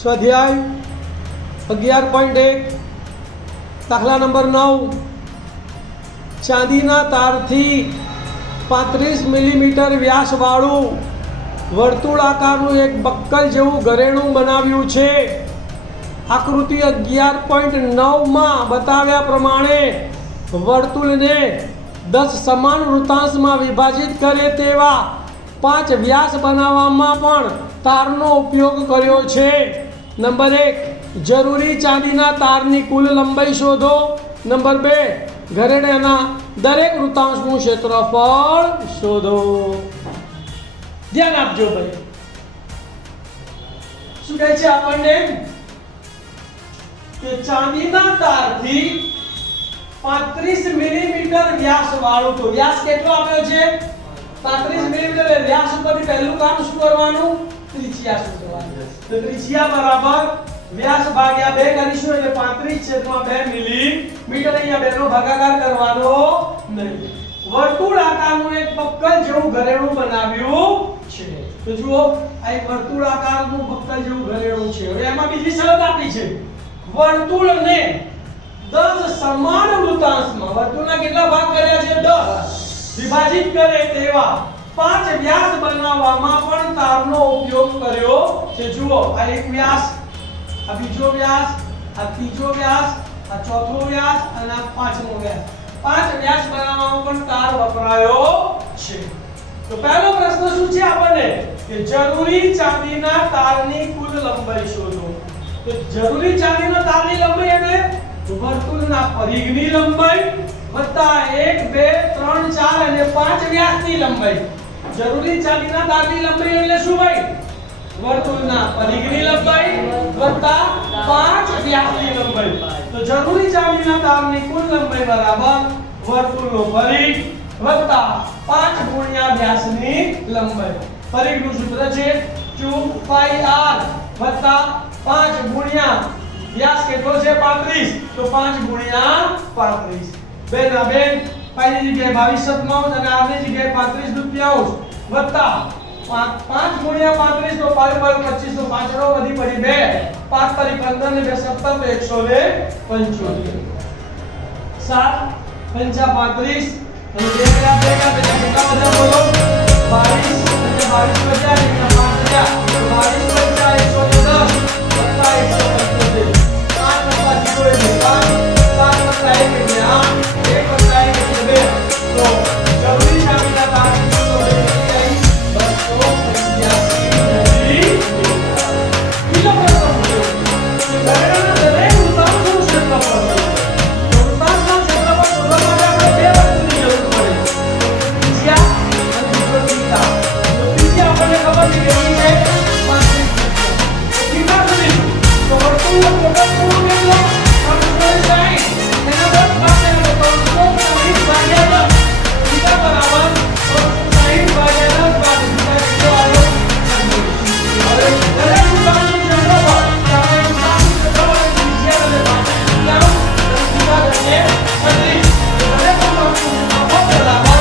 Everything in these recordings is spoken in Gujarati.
સ્વાધ્યાય 11.1 દાખલા નંબર 9 ચાંદીના તારથી 35 મિલીમીટર વ્યાસવાળું વર્તુળાકારનું એક બક્કલ જેવું ઘરેણું બનાવ્યું છે. આકૃતિ 11.9 માં બતાવ્યા પ્રમાણે વર્તુળને 10 સમાન વૃત્તાંશમાં વિભાજિત કરે તેવા 5 વ્યાસ બનાવવામાં પણ તારનો ઉપયોગ કર્યો છે. નંબર 1 જરૂરી ચાંદીના તારની કુલ લંબાઈ શોધો. નંબર 2 ઘરેણાના દરેક વૃત્તાંશનું ક્ષેત્રફળ શોધો. ધ્યાન આપજો ભાઈ. શું કહે છે આપણને કે ચાંદીના તારથી 35 મિલીમીટર વ્યાસ વાળું, તો વ્યાસ કેટલો આપ્યો છે 35 મિલીમીટર. વ્યાસ ઉપરથી પહેલું કામ શું કરવાનું? ત્રિજ્યા શોધવાની. તો ત્રિજ્યા બરાબર વ્યાસ ભાગ્યા 2 કરીશું એટલે 35/2 મિલીમીટર. અહીંયા 2 નો ભાગાકાર કરવાનો નહીં. વર્તુળાકારનું એક બક્કલ જેવું ઘરેણું બનાવ્યું છે. તો જુઓ આ એક વર્તુળાકારનું બક્કલ જેવું ઘરેણું છે. હવે એમાં બીજી શરત આપી છે, વર્તુળને 10 સમાન વૃત્તાંશમાં, વર્તુળના કેટલા ભાગ કર્યા છે 10, વિભાજિત કરે તેવા 5 વ્યાસ બનાવવામાં પણ તારનો ઉપયોગ કર્યો છે. જુઓ આ એક વ્યાસ, આ બીજો વ્યાસ, આ ત્રીજો વ્યાસ, આ ચોથો વ્યાસ અને આ પાંચમો વ્યાસ. 5 વ્યાસ બનાવવામાં પણ તાર વપરાયો છે. તો પહેલો પ્રશ્ન શું છે આપણને કે જરૂરી ચાંદીના તારની કુલ લંબાઈ શોધો. તો જરૂરી ચાંદીના તારની લંબાઈ એટલે વર્તુળના પરિઘની લંબાઈ વત્તા 1 2 3 4 અને 5 વ્યાસની લંબાઈ. જરૂરી ચાંદીના તારની લંબાઈ એટલે શું ભાઈ? વર્તુળના પરિઘની લંબાઈ વત્તા 5 વ્યાસની લંબાઈ. તો જરૂરી ચાંદીના તારની કુલ લંબાઈ બરાબર વર્તુળનો પરિઘ વત્તા 5 ગુણ્યા વ્યાસની લંબાઈ. પરિઘનું સૂત્ર છે 2πr વત્તા 5 ગુણ્યા વ્યાસ કેટલો છે 35, તો 5 ગુણ્યા 35. બે ના બે, પાઈની જગ્યાએ 22/7 અને r ની જગ્યાએ 35 વત્તા 5 ગુણ્યા 35 તો 5 × 25 તો 5 રો વધી પડી 2, 5 × 15 ને 2 17 તો 175. 7 × 5 35 અને 2 × 2 કેટલા બધા બોલો? 22 અને 22 બચ્યા ને 5 બચ્યા તો 22 બચ્યા 110 વત્તા 175. 5 વત્તા 0 એટલે 5, 7 વત્તા 1 એટલે 8, 1 વત્તા 1 એટલે 2. તો જરૂરી ચાંદીના તારની કુલ લંબાઈ 285 બીજો પ્રશ્ન પૂછ્યો, ઘરેણાના દરેક વૃત્તાંશનું ક્ષેત્રફળ. વૃત્તાંશના ક્ષેત્રફળ શોધવા માટે આપણે બે વસ્તુની જરૂર પડે, ત્રિજ્યા અને બીજો થીટા. તો ત્રિજ્યા આપણને ખબર છે કેટલી છે 35. થીટા શોધીશું તો વર્તુળનો ટોટલ કોણ કેટલો 360 એના 10 ભાગ એટલે 360 ભાગ્યા 10. થીટા બરાબર 360 ભાગ્યા 10 ભાગ થીટા કેટલો આવ્યો? હવે દરેક વૃત્તાંશનું ક્ષેત્રફળ, આપણે વૃત્તાંશનું ક્ષેત્રફળ ત્રિજ્યા અને ભાગ્યા થીટા એટલે 36. દરેક વૃત્તાંશનું ક્ષેત્રફળ બરાબર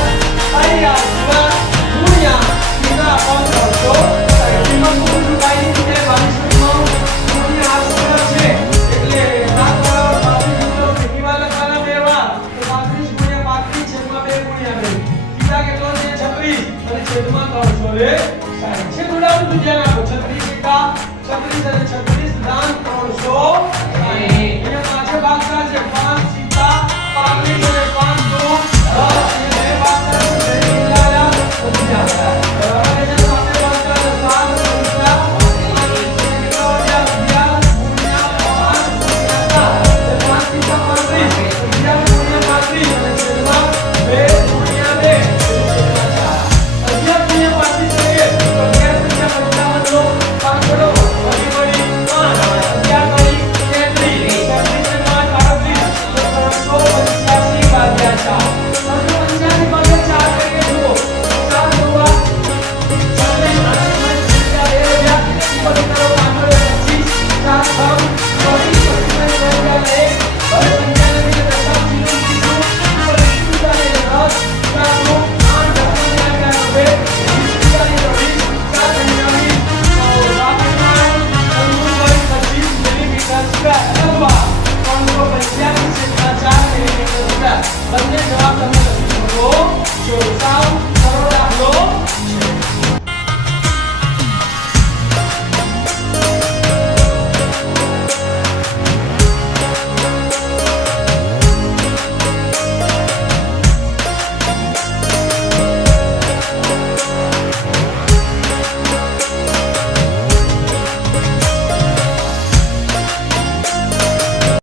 પાઈ r ગુણ્યા થીટા upon 360. કિંમત મૂકું પાઈની જગ્યાએ 22 ગુણ્યા r સ્ક્વેર છે એટલે 7 બરાબર 35. કેટલી વાર લખવાના? 2 વાર. તો 35 ગુણ્યા 35 છેદમાં 2 ગુણ્યા 2. થીટા કેટલો છે 36 અને છેદમાં 360 છે. થોડા બધું ધ્યાન આપો. 36 થીટા 36 અને 36